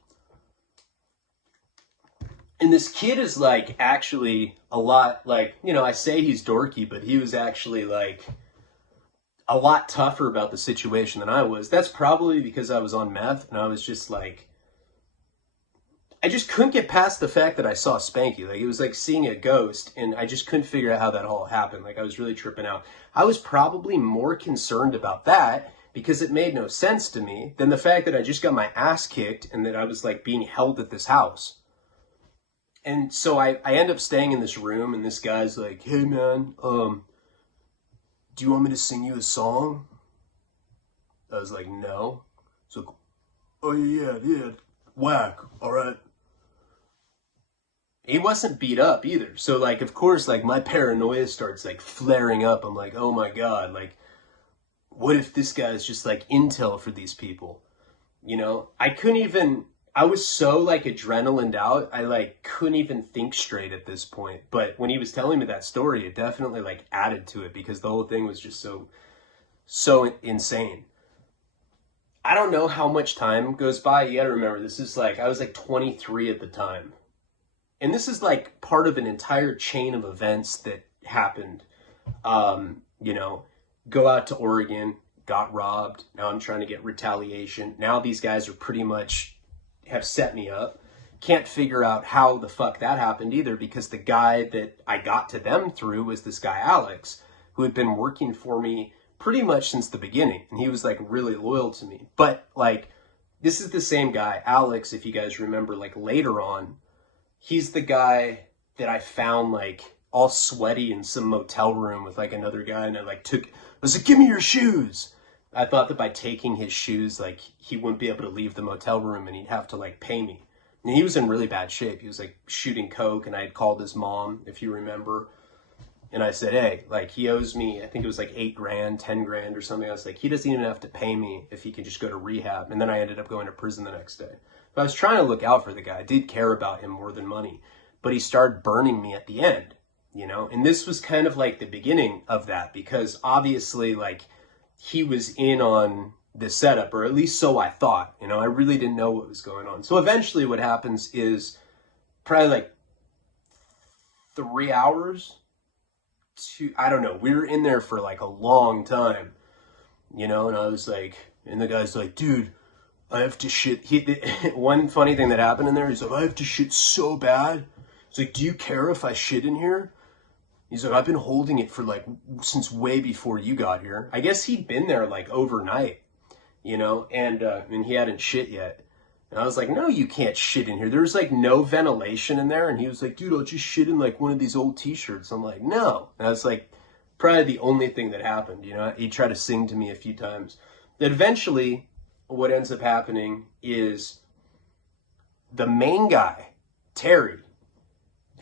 And this kid is like actually a lot like, you know, I say he's dorky, but he was actually like a lot tougher about the situation than I was. That's probably because I was on meth and I was just like, I just couldn't get past the fact that I saw Spanky. Like, it was like seeing a ghost, and I just couldn't figure out how that all happened. Like, I was really tripping out. I was probably more concerned about that because it made no sense to me than the fact that I just got my ass kicked and that I was like being held at this house. And so I end up staying in this room, and this guy's like, hey man, do you want me to sing you a song? I was like, no. So, oh yeah, whack, all right. He wasn't beat up either. So like, of course, like my paranoia starts like flaring up. I'm like, oh my God, like, what if this guy's just like intel for these people? You know, I was so like adrenalined out. I like couldn't even think straight at this point. But when he was telling me that story, it definitely like added to it because the whole thing was just so insane. I don't know how much time goes by. You gotta remember, this is like, I was like 23 at the time. And this is like part of an entire chain of events that happened. You know, go out to Oregon, got robbed. Now I'm trying to get retaliation. Now these guys are pretty much have set me up. Can't figure out how the fuck that happened either because the guy that I got to them through was this guy, Alex, who had been working for me pretty much since the beginning. And he was like really loyal to me. But like, this is the same guy, Alex, if you guys remember, like later on, he's the guy that I found like all sweaty in some motel room with like another guy, and I was like, give me your shoes. I thought that by taking his shoes, like he wouldn't be able to leave the motel room and he'd have to like pay me. And he was in really bad shape. He was like shooting coke, and I had called his mom, if you remember. And I said, hey, like he owes me, I think it was like 8 grand, 10 grand or something. I was like, he doesn't even have to pay me if he can just go to rehab. And then I ended up going to prison the next day. But I was trying to look out for the guy. I did care about him more than money. But he started burning me at the end, you know? And this was kind of like the beginning of that because obviously like he was in on the setup, or at least so I thought. You know, I really didn't know what was going on. So eventually what happens is probably like 3 hours to, I don't know, we were in there for like a long time, you know, and I was like, and the guy's like, dude, I have to shit. One funny thing that happened in there, he's like, I have to shit so bad. He's like, do you care if I shit in here? He's like, I've been holding it for like, since way before you got here. I guess he'd been there like overnight, you know, and he hadn't shit yet. And I was like, no, you can't shit in here. There was like no ventilation in there. And he was like, dude, I'll just shit in like one of these old t-shirts. I'm like, no. And I was like, probably the only thing that happened, you know. He tried to sing to me a few times. Then eventually what ends up happening is the main guy, Terry,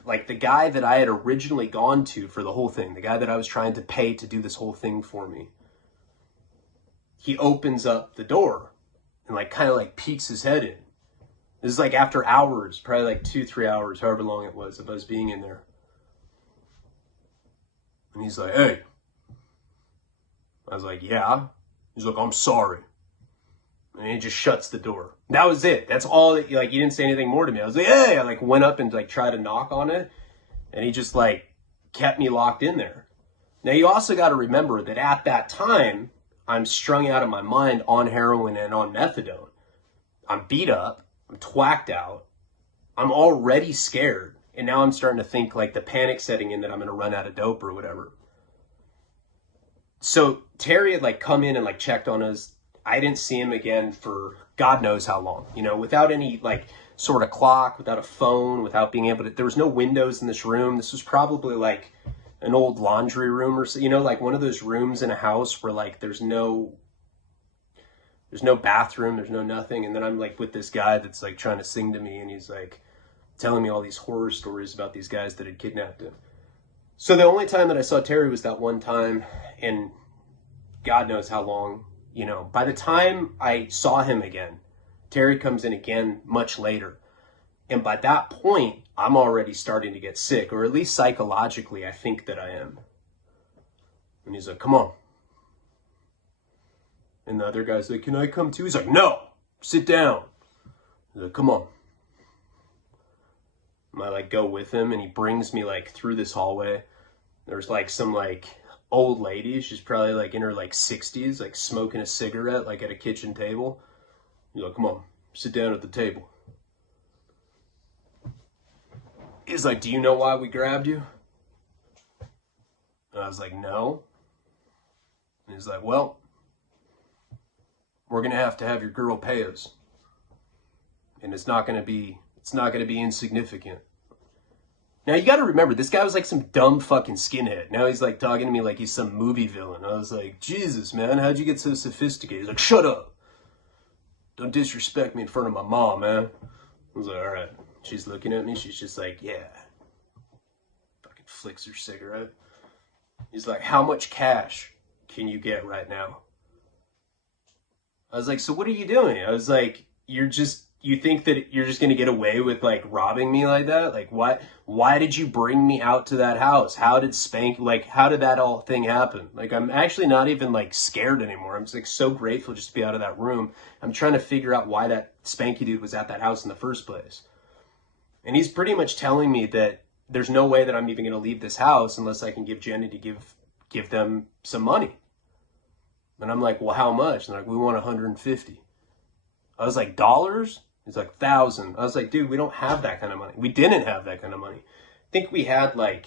like the guy that I had originally gone to for the whole thing, the guy that I was trying to pay to do this whole thing for me, he opens up the door and like kind of like peeks his head in. This is like after hours, probably like 2-3 hours, however long it was of us being in there. And he's like, hey. I was like, yeah. He's like, I'm sorry. And he just shuts the door. That was it. That's all that, like, he didn't say anything more to me. I was like, hey, I like went up and like tried to knock on it. And he just like kept me locked in there. Now you also got to remember that at that time, I'm strung out of my mind on heroin and on methadone. I'm beat up. I'm twacked out. I'm already scared. And now I'm starting to think like the panic setting in that I'm going to run out of dope or whatever. So Terry had like come in and like checked on us. I didn't see him again for God knows how long, you know, without any like sort of clock, without a phone, without being able to, there was no windows in this room. This was probably like an old laundry room or so, you know, like one of those rooms in a house where like there's no bathroom, there's no nothing. And then I'm like with this guy that's like trying to sing to me, and he's like telling me all these horror stories about these guys that had kidnapped him. So the only time that I saw Terry was that one time, and God knows how long, you know. By the time I saw him again, Terry comes in again much later. And by that point, I'm already starting to get sick, or at least psychologically, I think that I am. And he's like, come on. And the other guy's like, can I come too? He's like, no, sit down. He's like, come on. And I like go with him, and he brings me like through this hallway. There's like some like old lady. She's probably like in her like 60s, like smoking a cigarette, like at a kitchen table. He's like, come on, sit down at the table. He's like, do you know why we grabbed you? And I was like, no. And he's like, well, we're going to have your girl pay us. And it's not going to be insignificant. Now you got to remember, this guy was like some dumb fucking skinhead. Now he's like talking to me like he's some movie villain. I was like, Jesus, man, how'd you get so sophisticated? He's like, shut up. Don't disrespect me in front of my mom, man. I was like, all right. She's looking at me. She's just like, yeah. Fucking flicks her cigarette. He's like, how much cash can you get right now? I was like, so what are you doing? I was like, you think that you're just going to get away with like robbing me like that? Like, why did you bring me out to that house? How did that all thing happen? Like, I'm actually not even like scared anymore. I'm just like so grateful just to be out of that room. I'm trying to figure out why that Spanky dude was at that house in the first place. And he's pretty much telling me that there's no way that I'm even going to leave this house unless I can give Jenny to give them some money. And I'm like, well, how much? And they're like, we want 150. I was like, dollars? He's like, 1,000. I was like, dude, we don't have that kind of money. We didn't have that kind of money. I think we had like,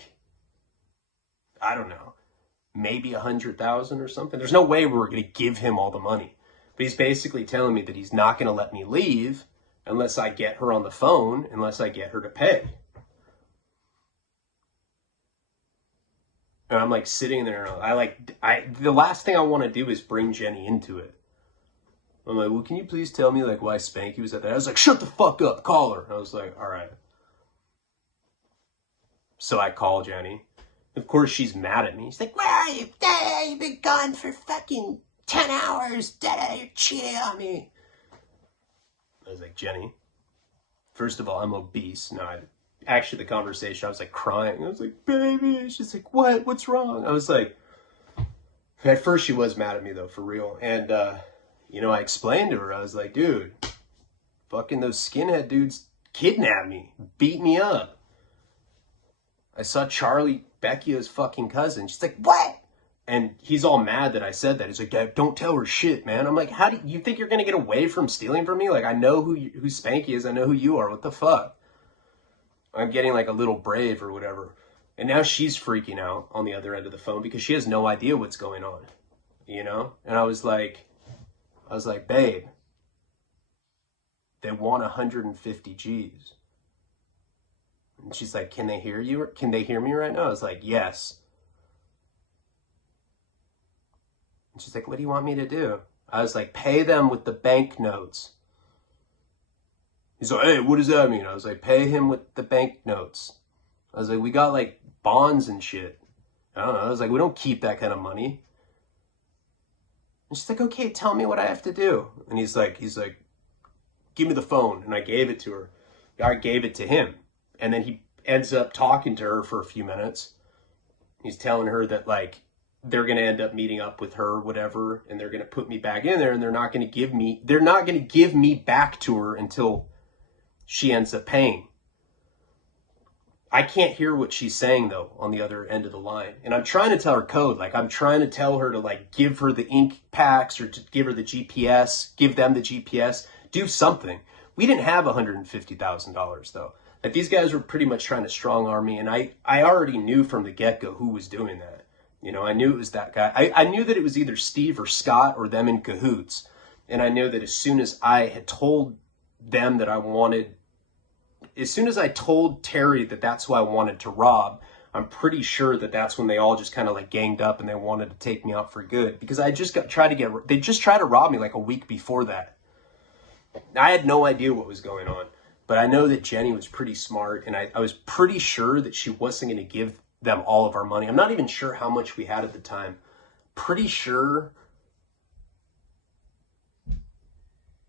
I don't know, maybe 100,000 or something. There's no way we were going to give him all the money. But he's basically telling me that he's not going to let me leave unless I get her on the phone, unless I get her to pay. And I'm like sitting there, the last thing I want to do is bring Jenny into it. I'm like, well, can you please tell me like why Spanky was at that? I was like, shut the fuck up, call her. I was like, all right. So I call Jenny. Of course, she's mad at me. She's like, where are you? You've been gone for fucking 10 hours. You're cheating on me. I was like, Jenny, first of all, I'm obese. No, actually, the conversation, I was like crying. I was like, baby. She's like, what? What's wrong? I was like, at first she was mad at me though, for real. And, you know, I explained to her, I was like, dude, fucking those skinhead dudes kidnapped me, beat me up. I saw Charlie, Beckia's fucking cousin. She's like, what? And he's all mad that I said that. He's like, Dad, don't tell her shit, man. I'm like, how do you think you're going to get away from stealing from me? Like, I know who Spanky is. I know who you are. What the fuck? I'm getting like a little brave or whatever. And now she's freaking out on the other end of the phone because she has no idea what's going on, you know? And I was like, babe, they want 150 G's. And she's like, can they hear you? Can they hear me right now? I was like, yes. And she's like, what do you want me to do? I was like, pay them with the banknotes. He's like, hey, what does that mean? I was like, pay him with the banknotes. I was like, we got like bonds and shit. I don't know. I was like, we don't keep that kind of money. And she's like, okay, tell me what I have to do. And he's like, give me the phone. And I gave it to her. I gave it to him. And then he ends up talking to her for a few minutes. He's telling her that like, they're going to end up meeting up with her, whatever. And they're going to put me back in there and they're not going to give me back to her until she ends up paying. I can't hear what she's saying though on the other end of the line. And I'm trying to tell her code. Like I'm trying to tell her to like give her the ink packs or to give her the GPS, give them the GPS, do something. We didn't have $150,000 though. Like these guys were pretty much trying to strong arm me. And I already knew from the get-go who was doing that. You know, I knew it was that guy. I knew that it was either Steve or Scott or them in cahoots. And I knew that as soon as I had told them that as soon as I told Terry that that's who I wanted to rob, I'm pretty sure that that's when they all just kind of like ganged up and they wanted to take me out for good. Because they just tried to rob me like a week before that. I had no idea what was going on. But I know that Jenny was pretty smart and I was pretty sure that she wasn't going to give them all of our money. I'm not even sure how much we had at the time. Pretty sure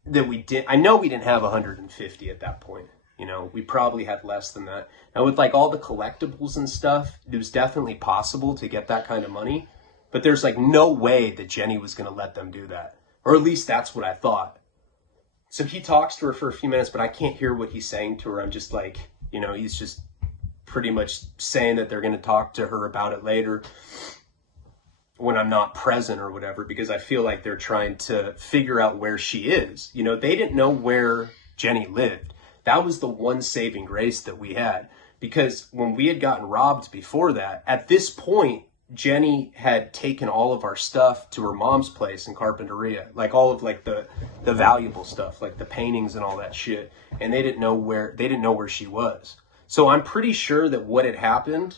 that we did. I know we didn't have 150 at that point. You know, we probably had less than that. Now with like all the collectibles and stuff, it was definitely possible to get that kind of money, but there's like no way that Jenny was going to let them do that. Or at least that's what I thought. So he talks to her for a few minutes, but I can't hear what he's saying to her. I'm just like, you know, he's just pretty much saying that they're going to talk to her about it later. when I'm not present or whatever, because I feel like they're trying to figure out where she is. You know, they didn't know where Jenny lived. That was the one saving grace that we had, because when we had gotten robbed before that, at this point, Jenny had taken all of our stuff to her mom's place in Carpinteria, like all of like the valuable stuff, like the paintings and all that shit. And they didn't know where she was. So I'm pretty sure that what had happened,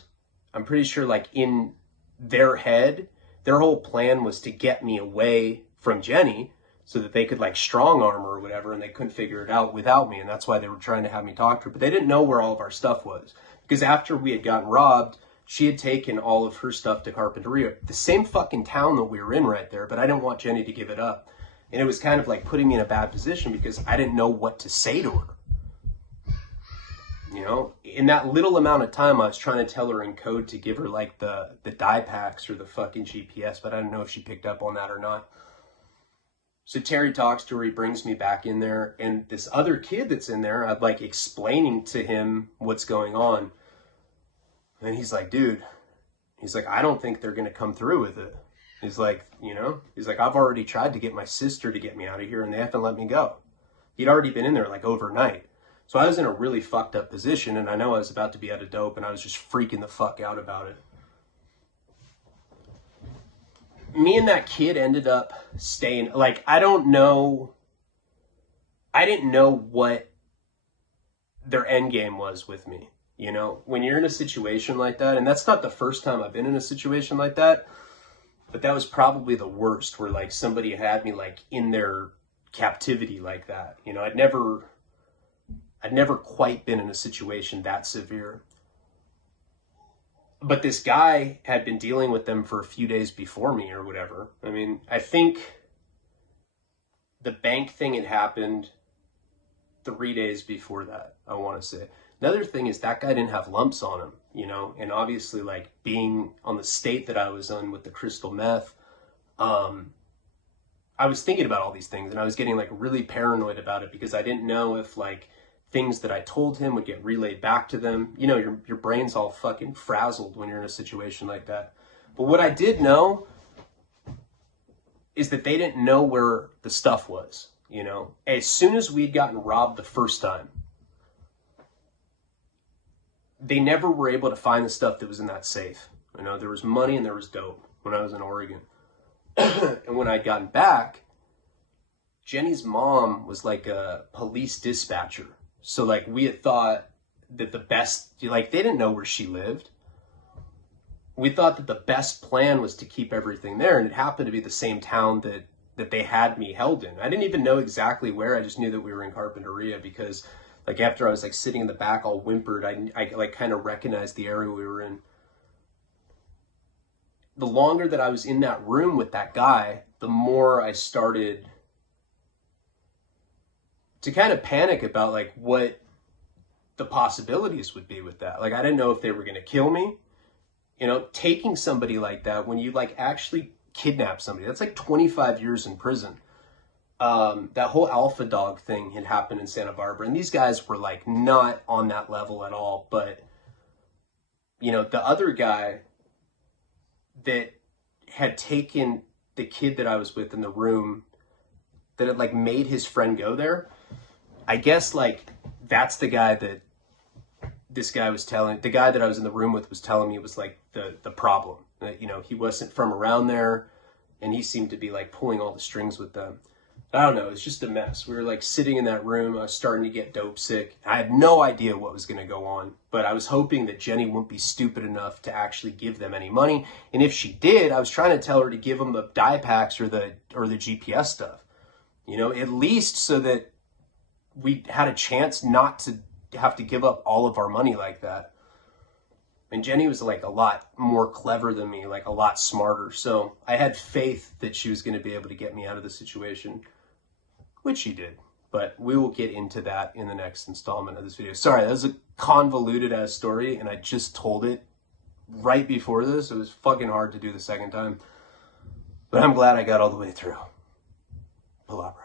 I'm pretty sure like in their head, their whole plan was to get me away from Jenny so that they could like strong arm her or whatever, and they couldn't figure it out without me. And that's why they were trying to have me talk to her. But they didn't know where all of our stuff was, because after we had gotten robbed, she had taken all of her stuff to Carpinteria, the same fucking town that we were in right there, but I didn't want Jenny to give it up. And it was kind of like putting me in a bad position because I didn't know what to say to her. You know, in that little amount of time, I was trying to tell her in code to give her like the die packs or the fucking GPS, but I don't know if she picked up on that or not. So Terry talks to her, he brings me back in there, and this other kid that's in there, I'm like explaining to him what's going on. And he's like, dude, he's like, I don't think they're going to come through with it. He's like, you know, he's like, I've already tried to get my sister to get me out of here and they haven't let me go. He'd already been in there like overnight. So I was in a really fucked up position, and I know I was about to be out of dope, and I was just freaking the fuck out about it. Me and that kid ended up staying, like, I didn't know what their end game was with me. You know, when you're in a situation like that, and that's not the first time I've been in a situation like that, but that was probably the worst, where like somebody had me like in their captivity like that. You know, I'd never quite been in a situation that severe. But this guy had been dealing with them for a few days before me or whatever. I mean, I think the bank thing had happened 3 days before that, I want to say. Another thing is that guy didn't have lumps on him, you know, and obviously like being on the state that I was on with the crystal meth, I was thinking about all these things, and I was getting like really paranoid about it because I didn't know if like things that I told him would get relayed back to them. You know, your brain's all fucking frazzled when you're in a situation like that. But what I did know is that they didn't know where the stuff was, you know. As soon as we'd gotten robbed the first time, they never were able to find the stuff that was in that safe. You know, there was money and there was dope when I was in Oregon. And when I'd gotten back, Jenny's mom was like a police dispatcher. So like we had thought that the best, like they didn't know where she lived. We thought that the best plan was to keep everything there. And it happened to be the same town that they had me held in. I didn't even know exactly where. I just knew that we were in Carpinteria because like after I was like sitting in the back all whimpered, I like kind of recognized the area we were in. The longer that I was in that room with that guy, the more I started to kind of panic about like what the possibilities would be with that. Like I didn't know if they were going to kill me. You know, taking somebody like that, when you like actually kidnap somebody, that's like 25 years in prison. That whole alpha dog thing had happened in Santa Barbara, and these guys were like not on that level at all. But you know, the other guy that had taken the kid that I was with in the room, that had like made his friend go there, I guess like that's the guy that this guy was telling, the guy that I was in the room with was telling me it was like the problem. You know, he wasn't from around there, and he seemed to be like pulling all the strings with them. I don't know, it's just a mess. We were like sitting in that room, I was starting to get dope sick. I had no idea what was gonna go on, but I was hoping that Jenny wouldn't be stupid enough to actually give them any money. And if she did, I was trying to tell her to give them the die packs or the GPS stuff. You know, at least so that we had a chance not to have to give up all of our money like that. And Jenny was like a lot more clever than me, like a lot smarter. So I had faith that she was going to be able to get me out of the situation, which she did. But we will get into that in the next installment of this video. Sorry, that was a convoluted ass story, and I just told it right before this. It was fucking hard to do the second time. But I'm glad I got all the way through. Palabra.